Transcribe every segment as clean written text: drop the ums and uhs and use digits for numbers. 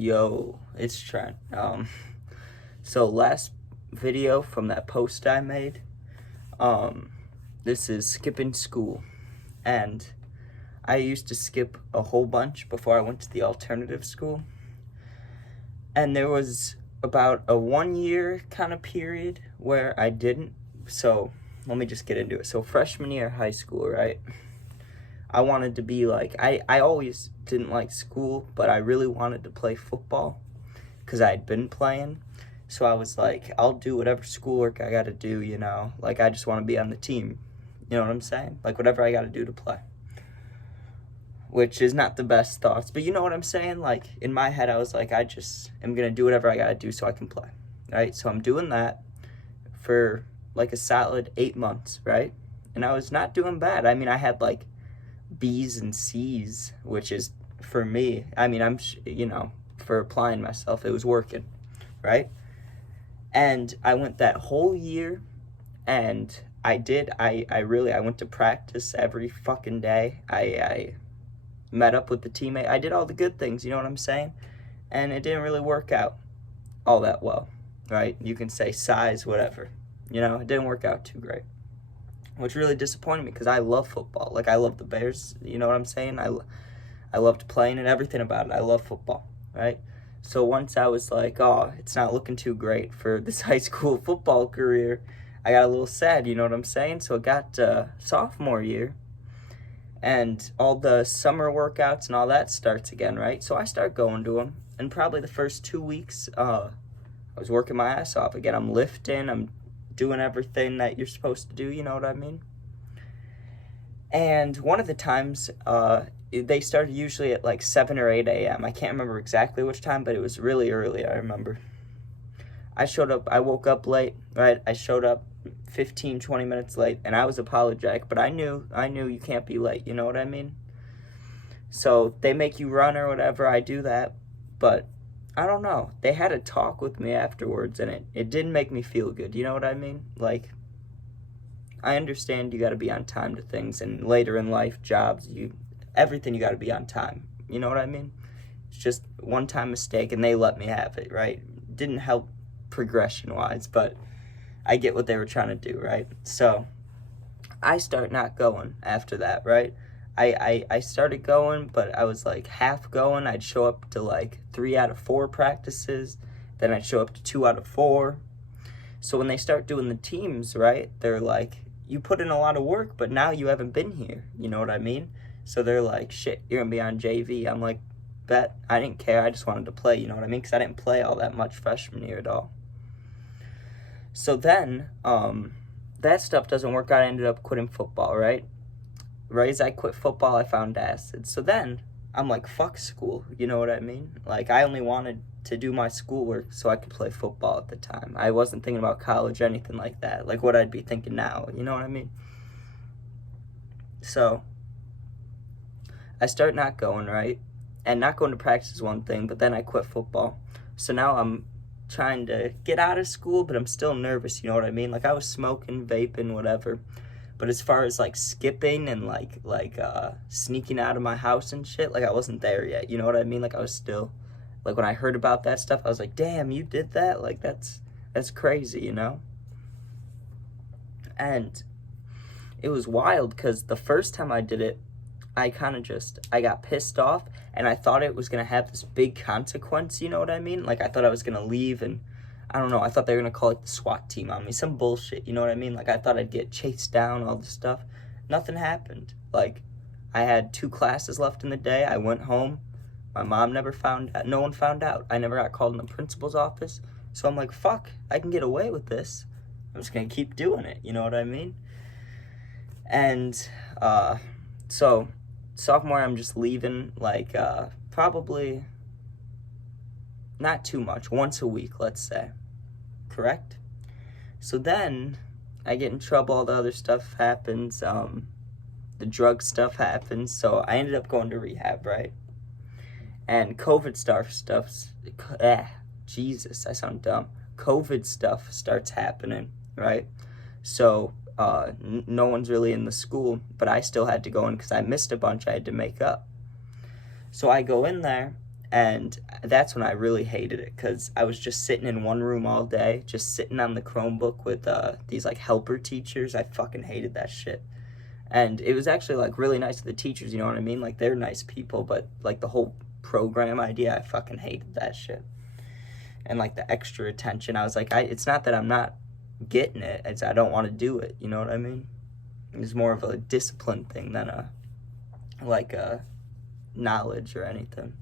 Yo, it's Trent. So last video from that post I made, this is skipping school, and I used to skip a whole bunch before I went to the alternative school, and there was about a 1 year kind of period where I didn't. So let me just get into it. So freshman year of high school, right? I wanted to be like, I always didn't like school, but I really wanted to play football because I had been playing. So I was like, I'll do whatever schoolwork I got to do, like I just want to be on the team. You know what I'm saying? Like whatever I got to do to play. Which is not the best thoughts, but you know what I'm saying? Like in my head, I was like, I just am going to do whatever I got to do so I can play. Right? So I'm doing that for like a solid 8 months, right? And I was not doing bad. I mean, I had like B's and C's, which is for me, for applying myself, it was working, right? And I went that whole year, and I went to practice every fucking day. I met up with the teammate. I did all the good things, you know what I'm saying? And it didn't really work out all that well, right? You can say size, whatever. It didn't work out too great. Which really disappointed me because I love football. Like, I love the Bears, you know what I'm saying? I loved playing and everything about it. I love football, right? So once I was like, oh, it's not looking too great for this high school football career, I got a little sad, you know what I'm saying? So it got sophomore year, and all the summer workouts and all that starts again, right? So I start going to them, and probably the first 2 weeks, I was working my ass off. Again, I'm lifting, I'm doing everything that you're supposed to do, you know what I mean? And one of the times, they started usually at like 7 or 8 a.m. I can't remember exactly which time, but it was really early, I remember. I woke up late, right? I showed up 15, 20 minutes late, and I was apologetic, but I knew you can't be late, you know what I mean? So they make you run or whatever, I do that, but I don't know. They had a talk with me afterwards, and it didn't make me feel good. You know what I mean? Like, I understand you got to be on time to things, and later in life, jobs, everything you got to be on time. You know what I mean? It's just one-time mistake, and they let me have it, right? Didn't help progression-wise, but I get what they were trying to do, right? So I start not going after that, right? I started going, but I was like half going. I'd show up to like 3 out of 4 practices. Then I'd show up to 2 out of 4. So when they start doing the teams, right, they're like, you put in a lot of work, but now you haven't been here. You know what I mean? So they're like, shit, you're going to be on JV. I'm like, bet. I didn't care. I just wanted to play, you know what I mean? Because I didn't play all that much freshman year at all. So then, that stuff doesn't work out. I ended up quitting football, right? Right as I quit football, I found acid. So then, I'm like, fuck school, you know what I mean? Like, I only wanted to do my schoolwork so I could play football at the time. I wasn't thinking about college or anything like that, like what I'd be thinking now, you know what I mean? So, I start not going, right? And not going to practice is one thing, but then I quit football. So now I'm trying to get out of school, but I'm still nervous, you know what I mean? Like, I was smoking, vaping, whatever. But as far as like skipping and like sneaking out of my house and shit, like I wasn't there yet. You know what I mean? Like I was still, like when I heard about that stuff, I was like, damn, you did that? Like that's crazy, you know? And it was wild because the first time I did it, I got pissed off, and I thought it was going to have this big consequence, you know what I mean? Like I thought I was going to leave, and I don't know, I thought they were going to call like the SWAT team on me, some bullshit, you know what I mean? Like, I thought I'd get chased down, all this stuff. Nothing happened. Like, I had 2 classes left in the day, I went home, my mom never found out, no one found out, I never got called in the principal's office, so I'm like, fuck, I can get away with this, I'm just going to keep doing it, you know what I mean? And, so, sophomore, I'm just leaving, like, probably not too much, once a week, let's say. Correct? So then I get in trouble, all the other stuff happens, the drug stuff happens, so I ended up going to rehab, right? And COVID Jesus, I sound dumb. COVID stuff starts happening, right? So no one's really in the school, but I still had to go in because I missed a bunch I had to make up. So I go in there, And that's when I really hated it, because I was just sitting in one room all day, just sitting on the Chromebook with these like helper teachers. I fucking hated that shit. And it was actually like really nice to the teachers, you know what I mean? Like they're nice people, but like the whole program idea, I fucking hated that shit. And like the extra attention, I was like, it's not that I'm not getting it, it's I don't want to do it, you know what I mean? It's more of a discipline thing than a knowledge or anything.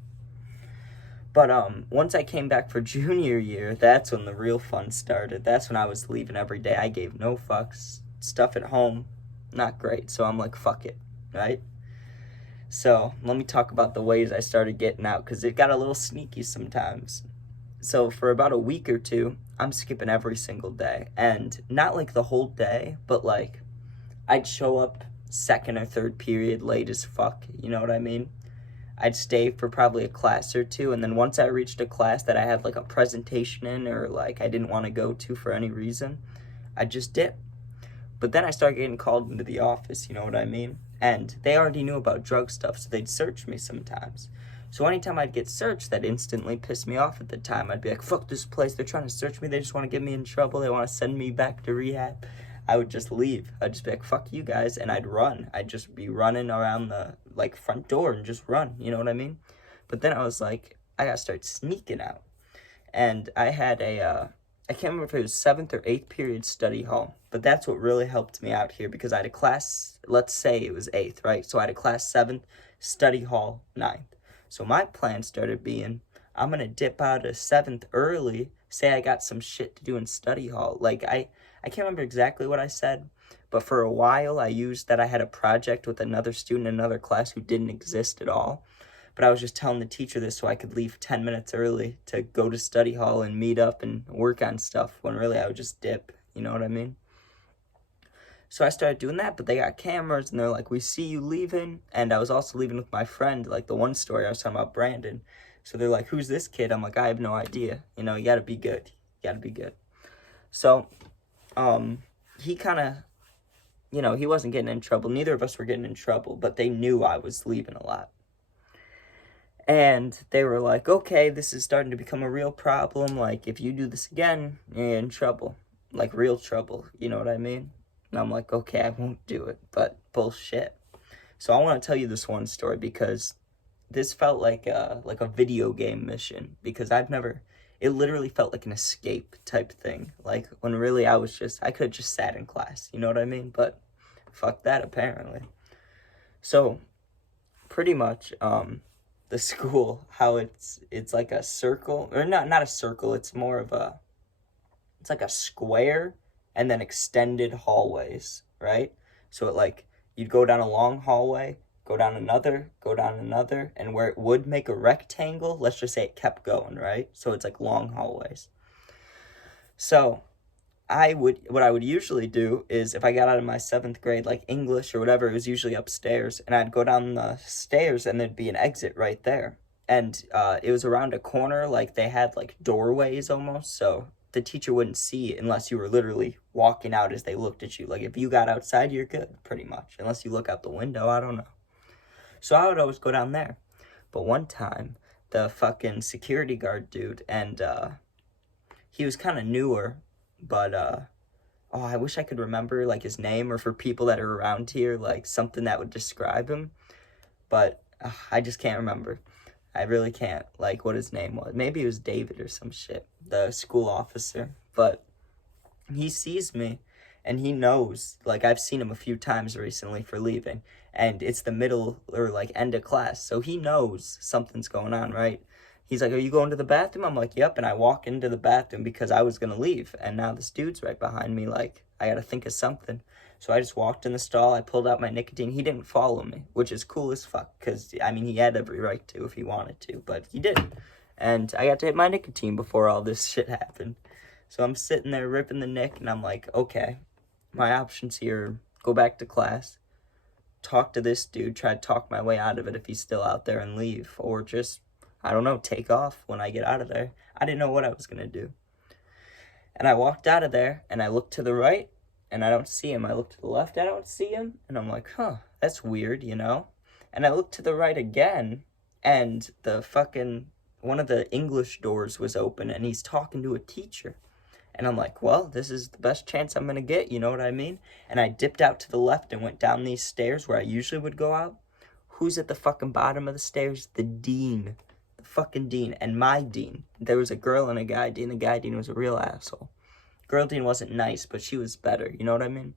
But once I came back for junior year, that's when the real fun started. That's when I was leaving every day. I gave no fucks. Stuff at home, not great. So I'm like, fuck it, right? So let me talk about the ways I started getting out, because it got a little sneaky sometimes. So for about a week or two, I'm skipping every single day. And not like the whole day, but like I'd show up second or third period late as fuck. You know what I mean? I'd stay for probably a class or two, and then once I reached a class that I had like a presentation in, or like I didn't want to go to for any reason, I'd just dip. But then I started getting called into the office, you know what I mean? And they already knew about drug stuff, so they'd search me sometimes. So anytime I'd get searched, that instantly pissed me off at the time. I'd be like, fuck this place, they're trying to search me, they just want to get me in trouble, they want to send me back to rehab. I would just leave. I'd just be like, fuck you guys, and I'd run. I'd just be running around the like front door and just run, you know what I mean? But then I was like, I gotta start sneaking out. And I had I can't remember if it was 7th or 8th period study hall, but that's what really helped me out here, because I had a class, let's say it was 8th, right? So I had a class 7th, study hall 9th. So my plan started being, I'm gonna dip out of 7th early, say I got some shit to do in study hall. Like I can't remember exactly what I said, but for a while I used that I had a project with another student in another class who didn't exist at all. But I was just telling the teacher this so I could leave 10 minutes early to go to study hall and meet up and work on stuff, when really I would just dip, you know what I mean? So I started doing that, but they got cameras and they're like, we see you leaving. And I was also leaving with my friend, like the one story I was talking about, Brandon. So they're like, who's this kid? I'm like, I have no idea. You know, you gotta be good. You gotta be good. So he kind of, you know, he wasn't getting in trouble. Neither of us were getting in trouble, but they knew I was leaving a lot. And they were like, okay, this is starting to become a real problem. Like, if you do this again, you're in trouble. Like, real trouble. You know what I mean? And I'm like, okay, I won't do it. But bullshit. So I want to tell you this one story, because this felt like a video game mission. Because it literally felt like an escape type thing. Like, when really I could have just sat in class. You know what I mean? But fuck that, apparently. So, pretty much, the school, how it's like a circle, or not a circle, it's more of it's like a square and then extended hallways, right? So it like, you'd go down a long hallway, go down another, and where it would make a rectangle, let's just say it kept going, right? So it's like long hallways. So what I would usually do is, if I got out of my 7th grade, like English or whatever, it was usually upstairs, and I'd go down the stairs and there'd be an exit right there. And it was around a corner, like they had like doorways almost, so the teacher wouldn't see it unless you were literally walking out as they looked at you. Like if you got outside, you're good, pretty much, unless you look out the window, I don't know. So I would always go down there. But one time, the fucking security guard dude, and he was kind of newer, but I wish I could remember like his name, or for people that are around here, like something that would describe him, but I just can't remember. I really can't, like, what his name was. Maybe it was David or some shit, the school officer. But he sees me, and he knows, like, I've seen him a few times recently for leaving, and it's the middle or like end of class, so he knows something's going on, right? He's like, are you going to the bathroom? I'm like, yep. And I walk into the bathroom because I was going to leave. And now this dude's right behind me. Like, I got to think of something. So I just walked in the stall. I pulled out my nicotine. He didn't follow me, which is cool as fuck. Because, I mean, he had every right to if he wanted to. But he didn't. And I got to hit my nicotine before all this shit happened. So I'm sitting there ripping the nic. And I'm like, okay, my options here, go back to class, talk to this dude, try to talk my way out of it if he's still out there, and leave. Or just, I don't know, take off when I get out of there. I didn't know what I was going to do. And I walked out of there, and I looked to the right, and I don't see him. I look to the left, I don't see him. And I'm like, that's weird, you know? And I look to the right again, and the fucking one of the English doors was open, and he's talking to a teacher. And I'm like, well, this is the best chance I'm going to get, you know what I mean? And I dipped out to the left and went down these stairs where I usually would go out. Who's at the fucking bottom of the stairs? The dean. The fucking dean. And my dean. There was a girl and a guy dean. The guy dean was a real asshole. Girl dean wasn't nice, but she was better, you know what I mean?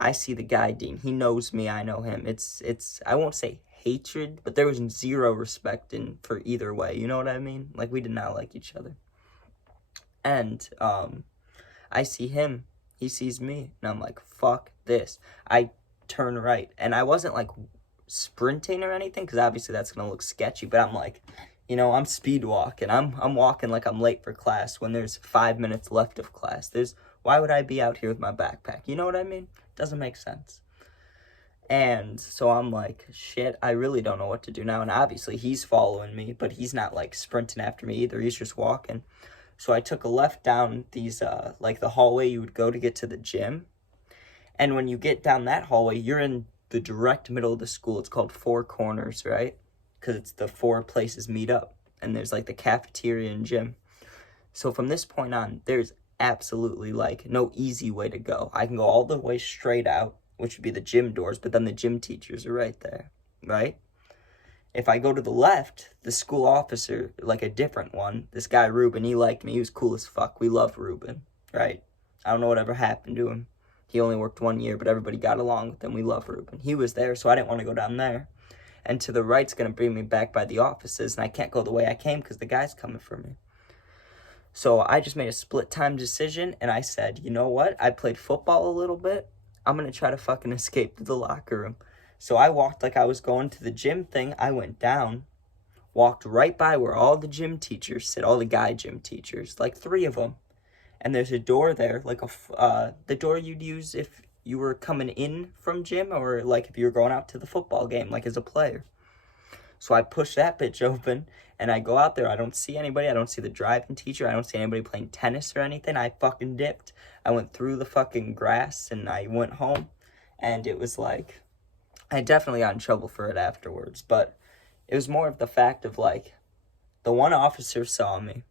I see the guy dean. He knows me, I know him. It's I won't say hatred, but there was zero respect for either way, you know what I mean? Like, we did not like each other. And I see him, he sees me, and I'm like, fuck this. I turn right, and I wasn't like sprinting or anything, because obviously that's gonna look sketchy, but I'm like, you know, I'm speed walking. I'm walking like I'm late for class when there's 5 minutes left of class. Why would I be out here with my backpack? You know what I mean? Doesn't make sense. And so I'm like, shit, I really don't know what to do now. And obviously he's following me, but he's not like sprinting after me either. He's just walking. So I took a left down these, like the hallway you would go to get to the gym. And when you get down that hallway, you're in the direct middle of the school. It's called Four Corners, right? Because it's the four places meet up. And there's like the cafeteria and gym. So from this point on, there's absolutely like no easy way to go. I can go all the way straight out, which would be the gym doors, but then the gym teachers are right there, right? If I go to the left, the school officer, like a different one, this guy Ruben, he liked me. He was cool as fuck. We loved Ruben, right? I don't know whatever happened to him. He only worked 1 year, but everybody got along with him. We love Ruben. He was there, so I didn't want to go down there. And to the right's going to bring me back by the offices, and I can't go the way I came because the guy's coming for me. So I just made a split-time decision, and I said, you know what? I played football a little bit. I'm going to try to fucking escape to the locker room. So I walked like I was going to the gym thing. I went down, walked right by where all the gym teachers sit, all the guy gym teachers, like 3 of them. And there's a door there, like the door you'd use if you were coming in from gym or like if you were going out to the football game, like as a player. So I push that bitch open and I go out there. I don't see anybody. I don't see the driving teacher. I don't see anybody playing tennis or anything. I fucking dipped. I went through the fucking grass and I went home. And it was like, I definitely got in trouble for it afterwards, but it was more of the fact of like, the one officer saw me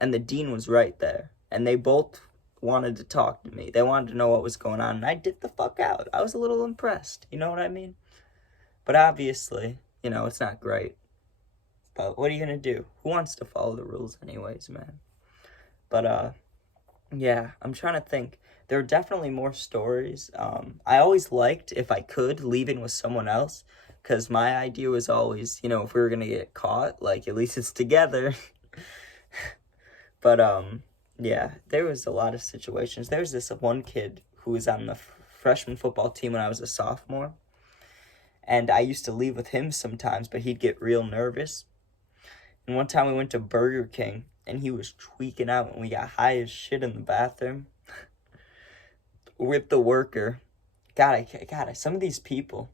and the dean was right there and they both wanted to talk to me. They wanted to know what was going on and I dipped the fuck out. I was a little impressed, you know what I mean? But obviously, you know, it's not great. But what are you gonna do? Who wants to follow the rules anyways, man? But, yeah, I'm trying to think. There are definitely more stories. I always liked, if I could, leaving with someone else. Because my idea was always, you know, if we were going to get caught, like, at least it's together. But, yeah, there was a lot of situations. There was this one kid who was on the freshman football team when I was a sophomore. And I used to leave with him sometimes, but he'd get real nervous. And one time we went to Burger King, and he was tweaking out, and we got high as shit in the bathroom. With the worker. God, some of these people,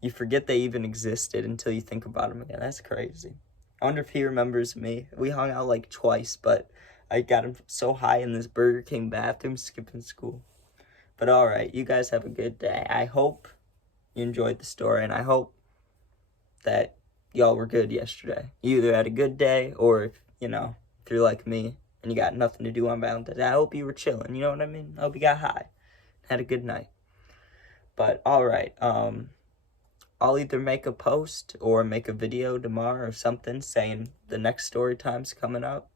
you forget they even existed until you think about them again. That's crazy. I wonder if he remembers me. We hung out like twice, but I got him so high in this Burger King bathroom, skipping school. But alright, you guys have a good day. I hope you enjoyed the story, and I hope that y'all were good yesterday. You either had a good day, or if, you know, if you're like me, and you got nothing to do on Valentine's Day, I hope you were chilling, you know what I mean? I hope you got high. Had a good night. But, alright, I'll either make a post or make a video tomorrow or something saying the next story time's coming up.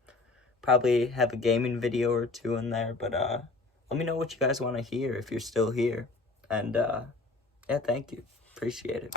Probably have a gaming video or 2 in there, but, let me know what you guys want to hear if you're still here. And, yeah, thank you. Appreciate it.